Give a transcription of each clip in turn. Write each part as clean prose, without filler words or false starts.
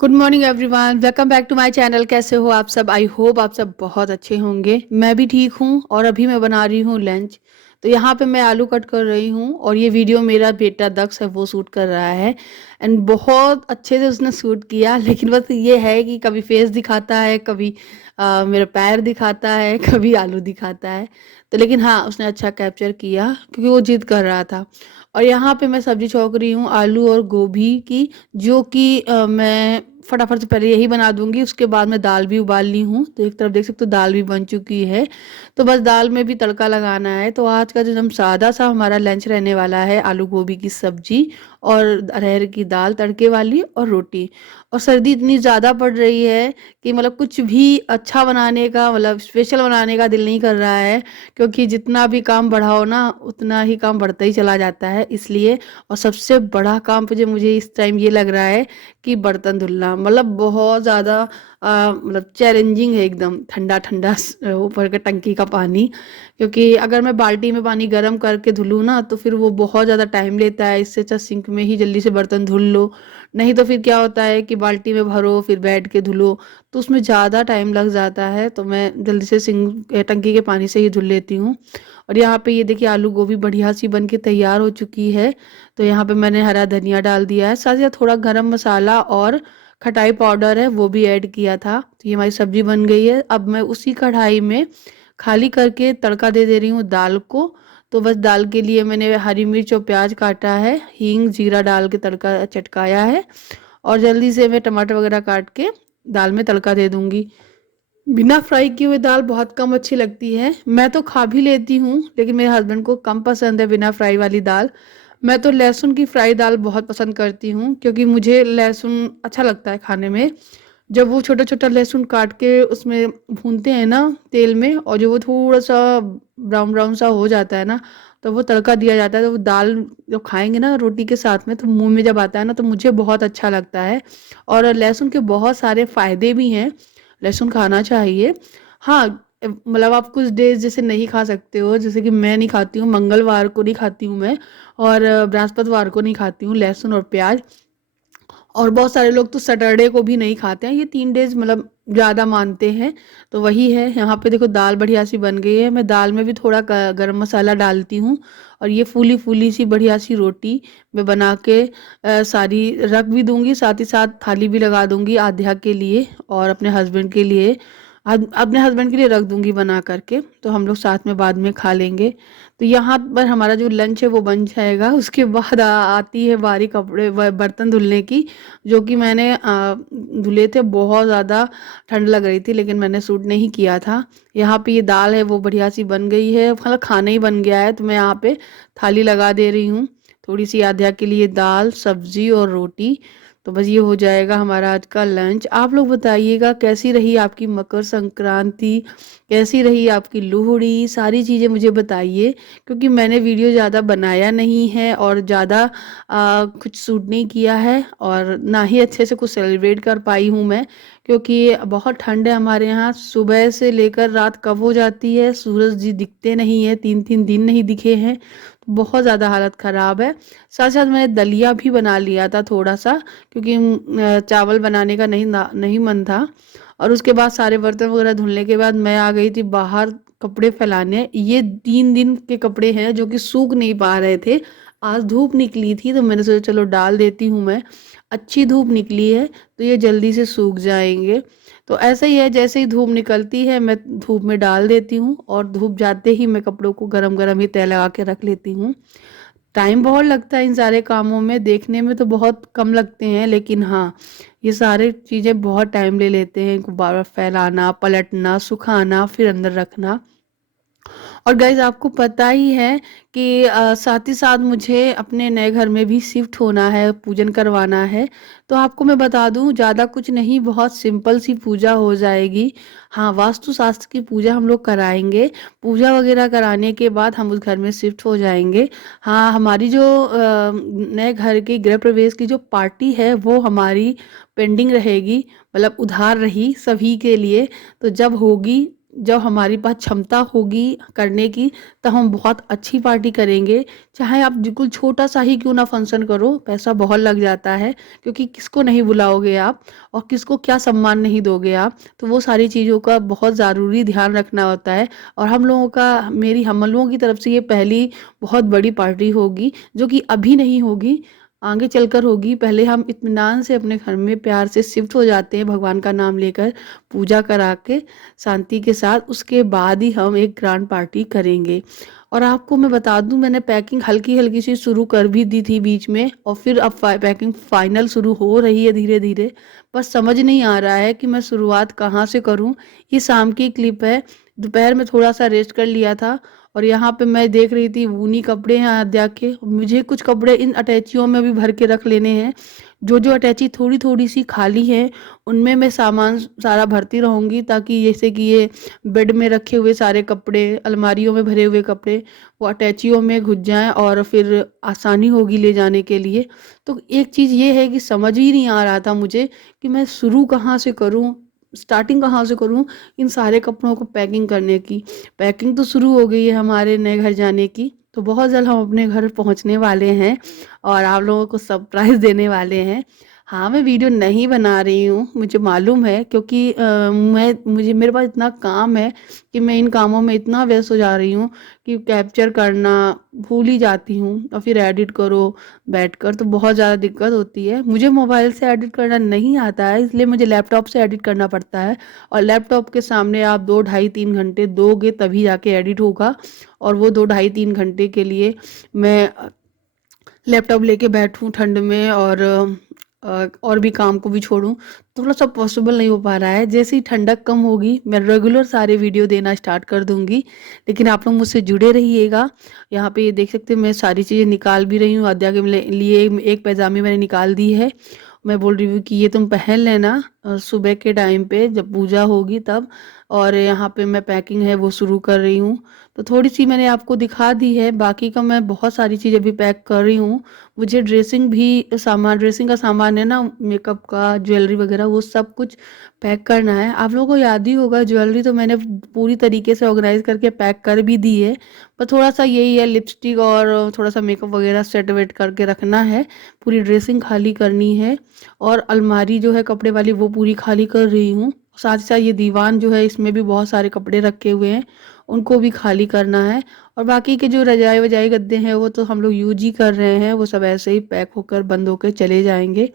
Good morning everyone, welcome back to my channel. कैसे हो आप सब? आई होप आप सब बहुत अच्छे होंगे। मैं भी ठीक हूँ और अभी मैं बना रही हूँ लंच। तो यहाँ पे मैं आलू कट कर रही हूँ और ये वीडियो मेरा बेटा दक्ष है वो शूट कर रहा है। एंड बहुत अच्छे से उसने शूट किया लेकिन बस ये है कि कभी फेस दिखाता है, कभी मेरा पैर दिखाता है, कभी आलू दिखाता है। तो लेकिन हाँ, उसने अच्छा कैप्चर किया क्योंकि वो जिद कर रहा था। और यहाँ पे मैं सब्जी छौंक रही हूँ आलू और गोभी की, जो कि मैं फटाफट से पहले यही बना दूंगी। उसके बाद मैं दाल भी उबाल ली हूँ, तो एक तरफ देख सकते हो दाल भी बन चुकी है। तो बस दाल में भी तड़का लगाना है। तो आज का जो एकदम सादा सा हमारा लंच रहने वाला है, आलू गोभी की सब्जी और अरहर की दाल तड़के वाली और रोटी। और सर्दी इतनी ज़्यादा पड़ रही है कि मतलब कुछ भी अच्छा बनाने का, मतलब स्पेशल बनाने का दिल नहीं कर रहा है, क्योंकि जितना भी काम बढ़ाओ ना उतना ही काम बढ़ता ही चला जाता है। इसलिए और सबसे बड़ा काम मुझे इस टाइम ये लग रहा है कि बर्तन धुलना, मतलब बहुत ज़्यादा मतलब चैलेंजिंग है एकदम। ठंडा ठंडा ऊपर का टंकी का पानी, क्योंकि अगर मैं बाल्टी में पानी गर्म करके धुलूँ ना तो फिर वो बहुत ज़्यादा टाइम लेता है। इससे अच्छा सिंक में ही जल्दी से बर्तन धुल लो। नहीं तो फिर क्या होता है कि बाल्टी में भरो फिर बैठ के धुलो, तो उसमें ज़्यादा टाइम लग जाता है। तो मैं जल्दी से सिंक टंकी के पानी से ही धुल लेती हूँ। और यहाँ पे ये देखिए आलू गोभी बढ़िया सी बन के तैयार हो चुकी है। तो यहाँ पे मैंने हरा धनिया डाल दिया है, साथ ही साथ थोड़ा गरम मसाला और खटाई पाउडर है वो भी ऐड किया था। तो ये हमारी सब्जी बन गई है। अब मैं उसी कढ़ाई में खाली करके तड़का दे रही हूँ दाल को। तो बस दाल के लिए मैंने हरी मिर्च और प्याज काटा है, हींग जीरा डाल के तड़का चटकाया है। और जल्दी से मैं टमाटर वगैरह काट के दाल में तड़का दे दूंगी। बिना फ्राई किए हुए दाल बहुत कम अच्छी लगती है। मैं तो खा भी लेती हूँ लेकिन मेरे हस्बैंड को कम पसंद है बिना फ्राई वाली दाल। मैं तो लहसुन की फ्राई दाल बहुत पसंद करती हूँ, क्योंकि मुझे लहसुन अच्छा लगता है खाने में। जब वो छोटा छोटा लहसुन काट के उसमें भूनते हैं ना तेल में, और जो वो थोड़ा सा ब्राउन ब्राउन सा हो जाता है ना, तो वो तड़का दिया जाता है। तो वो दाल जब खाएंगे ना रोटी के साथ में, तो मुंह में जब आता है ना तो मुझे बहुत अच्छा लगता है। और लहसुन के बहुत सारे फायदे भी हैं, लहसुन खाना चाहिए। हाँ, मतलब आप कुछ डेज जैसे नहीं खा सकते हो, जैसे कि मैं नहीं खाती हूँ, मंगलवार को नहीं खाती हूँ मैं, और बृहस्पतिवार को नहीं खाती हूँ लहसुन और प्याज। और बहुत सारे लोग तो सैटरडे को भी नहीं खाते हैं। ये 3 डेज मतलब ज़्यादा मानते हैं। तो वही है। यहाँ पे देखो दाल बढ़िया सी बन गई है। मैं दाल में भी थोड़ा गरम मसाला डालती हूँ। और ये फूली फूली सी बढ़िया सी रोटी मैं बना के सारी रख भी दूंगी, साथ ही साथ थाली भी लगा दूंगी आध्या के लिए और अपने हस्बैंड के लिए। अपने हस्बैंड के लिए रख दूंगी बना करके, तो हम लोग साथ में बाद में खा लेंगे। तो यहाँ पर हमारा जो लंच है वो बन जाएगा। उसके बाद आती है बारी कपड़े बर्तन धुलने की, जो कि मैंने धुले थे। बहुत ज़्यादा ठंड लग रही थी लेकिन मैंने सूट नहीं किया था। यहाँ पे ये दाल है वो बढ़िया सी बन गई है, मतलब खाना ही बन गया है। तो मैं यहाँ पे थाली लगा दे रही हूँ, थोड़ी सी आध्या के लिए दाल सब्जी और रोटी। तो बस ये हो जाएगा हमारा आज का लंच। आप लोग बताइएगा कैसी रही आपकी मकर संक्रांति, कैसी रही आपकी लोहड़ी, सारी चीज़ें मुझे बताइए। क्योंकि मैंने वीडियो ज़्यादा बनाया नहीं है और ज़्यादा कुछ शूट नहीं किया है, और ना ही अच्छे से कुछ सेलिब्रेट कर पाई हूँ मैं, क्योंकि बहुत ठंड है हमारे यहाँ। सुबह से लेकर रात कब हो जाती है, सूरज जी दिखते नहीं है, 3-3 दिन नहीं दिखे हैं। बहुत ज़्यादा हालत ख़राब है। साथ साथ मैंने दलिया भी बना लिया था थोड़ा सा, क्योंकि चावल बनाने का नहीं मन था। और उसके बाद सारे बर्तन वगैरह धुलने के बाद मैं आ गई थी बाहर कपड़े फैलाने। ये 3 दिन के कपड़े हैं जो कि सूख नहीं पा रहे थे। आज धूप निकली थी तो मैंने सोचा चलो डाल देती हूँ मैं। अच्छी धूप निकली है तो ये जल्दी से सूख जाएंगे। तो ऐसा ही है, जैसे ही धूप निकलती है मैं धूप में डाल देती हूँ, और धूप जाते ही मैं कपड़ों को गरम गरम ही तय लगा के रख लेती हूँ। टाइम बहुत लगता है इन सारे कामों में, देखने में तो बहुत कम लगते हैं लेकिन हाँ, ये सारे चीज़ें बहुत टाइम ले लेते हैं। इनको बार बार फैलाना, पलटना, सुखाना, फिर अंदर रखना। और गाइज आपको पता ही है कि साथ ही साथ मुझे अपने नए घर में भी शिफ्ट होना है, पूजन करवाना है। तो आपको मैं बता दूं, ज़्यादा कुछ नहीं, बहुत सिंपल सी पूजा हो जाएगी। हाँ, वास्तु शास्त्र की पूजा हम लोग कराएंगे। पूजा वगैरह कराने के बाद हम उस घर में शिफ्ट हो जाएंगे। हाँ, हमारी जो नए घर की गृह प्रवेश की जो पार्टी है वो हमारी पेंडिंग रहेगी, मतलब उधार रही सभी के लिए। तो जब होगी जब हमारे पास क्षमता होगी करने की, तब हम बहुत अच्छी पार्टी करेंगे। चाहे आप बिल्कुल छोटा-सा ही क्यों ना फंक्शन करो, पैसा बहुत लग जाता है, क्योंकि किसको नहीं बुलाओगे आप और किसको क्या सम्मान नहीं दोगे आप। तो वो सारी चीज़ों का बहुत ज़रूरी ध्यान रखना होता है। और हम लोगों का हम लोगों की तरफ से ये पहली बहुत बड़ी पार्टी होगी, जो कि अभी नहीं होगी, आगे चलकर होगी। पहले हम इत्मीनान से अपने घर में प्यार से शिफ्ट हो जाते हैं, भगवान का नाम लेकर, पूजा करा के शांति के साथ, उसके बाद ही हम एक ग्रैंड पार्टी करेंगे। और आपको मैं बता दूं, मैंने पैकिंग हल्की-हल्की सी शुरू कर भी दी थी बीच में, और फिर अब पैकिंग फाइनल शुरू हो रही है धीरे-धीरे। बस समझ नहीं आ रहा है कि मैं शुरुआत कहाँ से करूँ। ये शाम की क्लिप है, दोपहर में थोड़ा-सा रेस्ट कर लिया था और यहाँ पे मैं देख रही थी ऊनी कपड़े हैं आद्या के। मुझे कुछ कपड़े इन अटैचियों में भी भर के रख लेने हैं। जो अटैची थोड़ी-थोड़ी सी खाली हैं, उनमें मैं सामान सारा भरती रहूँगी, ताकि जैसे कि ये बेड में रखे हुए सारे कपड़े, अलमारियों में भरे हुए कपड़े, वो अटैचियों में घुस जाएँ और फिर आसानी होगी ले जाने के लिए। तो एक चीज़ ये है कि समझ ही नहीं आ रहा था मुझे कि मैं शुरू कहाँ से करूँ, स्टार्टिंग कहाँ से करूँ इन सारे कपड़ों को पैकिंग करने की। पैकिंग तो शुरू हो गई है हमारे नए घर जाने की, तो बहुत जल्द हम अपने घर पहुँचने वाले हैं और आप लोगों को सरप्राइज़ देने वाले हैं। हाँ, मैं वीडियो नहीं बना रही हूँ, मुझे मालूम है, क्योंकि मेरे पास इतना काम है कि मैं इन कामों में इतना व्यस्त हो जा रही हूँ कि कैप्चर करना भूल ही जाती हूँ और फिर एडिट करो बैठकर, तो बहुत ज़्यादा दिक्कत होती है। मुझे मोबाइल से एडिट करना नहीं आता है, इसलिए मुझे लैपटॉप से एडिट करना पड़ता है, और लैपटॉप के सामने आप 2 ढाई 3 घंटे दोगे तभी जाके एडिट होगा। और वो 2 ढाई 3 घंटे के लिए मैं लैपटॉप लेके बैठूँ ठंड में और भी काम को भी छोड़ूँ, थोड़ा-सा पॉसिबल नहीं हो पा रहा है। जैसे ही ठंडक कम होगी, मैं रेगुलर सारे वीडियो देना स्टार्ट कर दूँगी। लेकिन आप लोग मुझसे जुड़े रहिएगा। यहाँ पे ये देख सकते हैं मैं सारी चीज़ें निकाल भी रही हूँ। आद्या के लिए एक पैजामी मैंने निकाल दी है। मैं बोल रही हूँ कि ये तुम पहन लेना सुबह के टाइम पे जब पूजा होगी तब। और यहाँ पे मैं पैकिंग है वो शुरू कर रही हूँ। तो थोड़ी-सी मैंने आपको दिखा दी है, बाकी का मैं बहुत सारी चीज़ें अभी पैक कर रही हूँ। मुझे ड्रेसिंग का सामान है ना, मेकअप का, ज्वेलरी वगैरह, वो सब कुछ पैक करना है। आप लोगों को याद ही होगा, ज्वेलरी तो मैंने पूरी तरीके से ऑर्गेनाइज़ करके पैक कर भी दी है। पर थोड़ा-सा यही है, लिपस्टिक और थोड़ा-सा मेकअप वगैरह सेट वेट करके रखना है। पूरी ड्रेसिंग खाली करनी है और अलमारी जो है कपड़े वाली वो पूरी खाली कर रही हूँ। साथ ही साथ ये दीवान जो है इसमें भी बहुत सारे कपड़े रखे हुए हैं, उनको भी खाली करना है। और बाकी के जो रजाई-वजाई गद्दे हैं वो तो हम लोग यूज़ ही कर रहे हैं, वो सब ऐसे ही पैक होकर बंद होकर चले जाएँगे।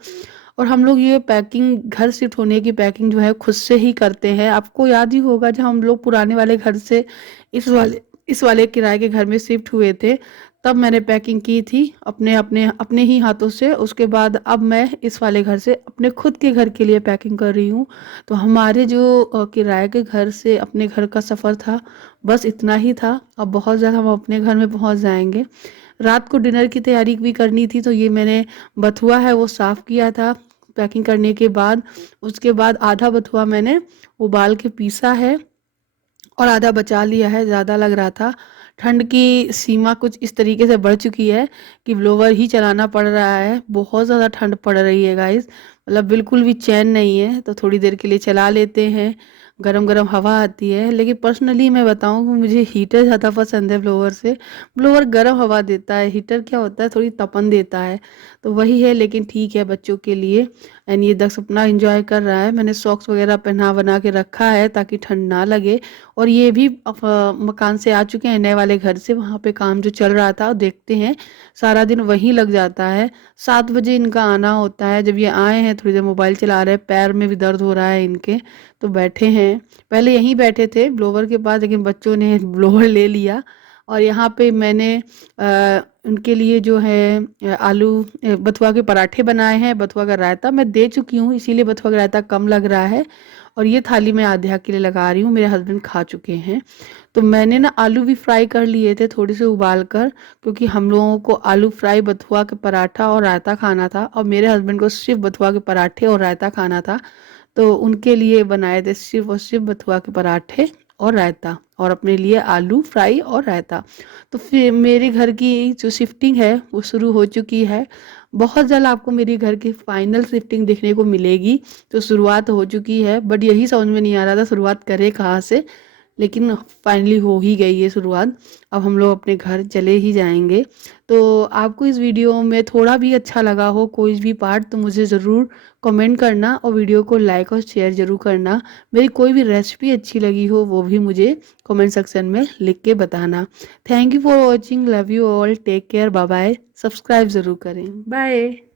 और हम लोग ये पैकिंग, घर शिफ्ट होने की पैकिंग जो है खुद से ही करते हैं। आपको याद ही होगा जब हम लोग पुराने वाले घर से इस वाले किराए के घर में शिफ्ट हुए थे, तब मैंने पैकिंग की थी अपने ही हाथों से। उसके बाद अब मैं इस वाले घर से अपने खुद के घर के लिए पैकिंग कर रही हूँ। तो हमारे जो किराए के घर से अपने घर का सफ़र था, बस इतना ही था। अब बहुत जल्द हम अपने घर में पहुँच जाएँगे। रात को डिनर की तैयारी भी करनी थी, तो ये मैंने बथुआ है वो साफ़ किया था पैकिंग करने के बाद। उसके बाद आधा बथुआ मैंने उबाल के पीसा है और आधा बचा लिया है, ज़्यादा लग रहा था। ठंड की सीमा कुछ इस तरीके से बढ़ चुकी है कि ब्लोवर ही चलाना पड़ रहा है। बहुत ज़्यादा ठंड पड़ रही है गाइस, मतलब बिल्कुल भी चैन नहीं है। तो थोड़ी देर के लिए चला लेते हैं, गरम-गरम हवा आती है। लेकिन पर्सनली मैं बताऊँ कि मुझे हीटर ज़्यादा पसंद है ब्लोवर से। ब्लोवर गरम हवा देता है, हीटर क्या होता है थोड़ी तपन देता है। तो वही है, लेकिन ठीक है बच्चों के लिए। एंड ये दक्ष अपना एन्जॉय कर रहा है। मैंने सॉक्स वगैरह पहना बना के रखा है ताकि ठंड ना लगे। और ये भी मकान से आ चुके हैं नए वाले घर से, वहाँ पे काम जो चल रहा था देखते हैं, सारा दिन वहीं लग जाता है। 7 बजे इनका आना होता है। जब ये आए हैं थोड़ी देर मोबाइल चला रहे हैं, पैर में भी दर्द हो रहा है इनके, तो बैठे हैं। पहले यहीं बैठे थे ब्लोवर के पास, लेकिन बच्चों ने ब्लोवर ले लिया। और यहाँ पे मैंने उनके लिए जो है आलू बथुआ के पराठे बनाए हैं, बथुआ का रायता मैं दे चुकी हूँ, इसीलिए बथुआ का रायता कम लग रहा है। और ये थाली मैं आध्या के लिए लगा रही हूँ, मेरे हस्बैंड खा चुके हैं। तो मैंने ना आलू भी फ्राई कर लिए थे थोड़े से उबाल कर, क्योंकि हम लोगों को आलू फ्राई, बथुआ के पराठा और रायता खाना था, और मेरे हस्बैंड को सिर्फ बथुआ के पराठे और रायता खाना था। तो उनके लिए बनाए थे सिर्फ और सिर्फ बथुआ के पराठे और रायता, और अपने लिए आलू फ्राई और रायता। तो फिर मेरे घर की जो शिफ्टिंग है वो शुरू हो चुकी है। बहुत जल्द आपको मेरी घर की फाइनल शिफ्टिंग देखने को मिलेगी। तो शुरुआत हो चुकी है, बट यही समझ में नहीं आ रहा था शुरुआत करें कहाँ से। लेकिन फाइनली हो ही गई है शुरुआत। अब हम लोग अपने घर चले ही जाएंगे। तो आपको इस वीडियो में थोड़ा भी अच्छा लगा हो कोई भी पार्ट तो मुझे ज़रूर कमेंट करना और वीडियो को लाइक और शेयर ज़रूर करना। मेरी कोई भी रेसिपी अच्छी लगी हो वो भी मुझे कमेंट सेक्शन में लिख के बताना। Thank you for watching, love you all, take care, bye bye, subscribe ज़रूर करें, बाय।